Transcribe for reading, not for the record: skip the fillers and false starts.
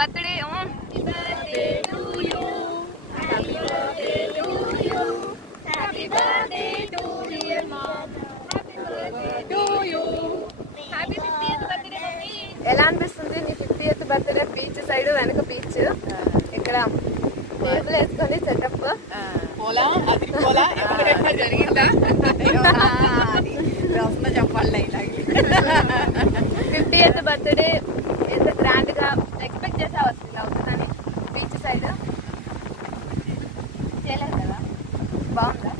Birthday. ఎలా అనిపిస్తుంది నీ 50th బర్త్డే? బీచ్ సైడ్ వెనక బీచ్, ఇక్కడ టేబుల్ వేసుకొని సెటప్ జరిగిందా చెప్పాలి. 50th బర్త్డే ఎంత గ్రాండ్ గా ఎక్స్పెక్ట్ చేసావు అసలు అవుతుందని? బీచ్ సైడ్ చేయలేదు కదా, బాగుందా?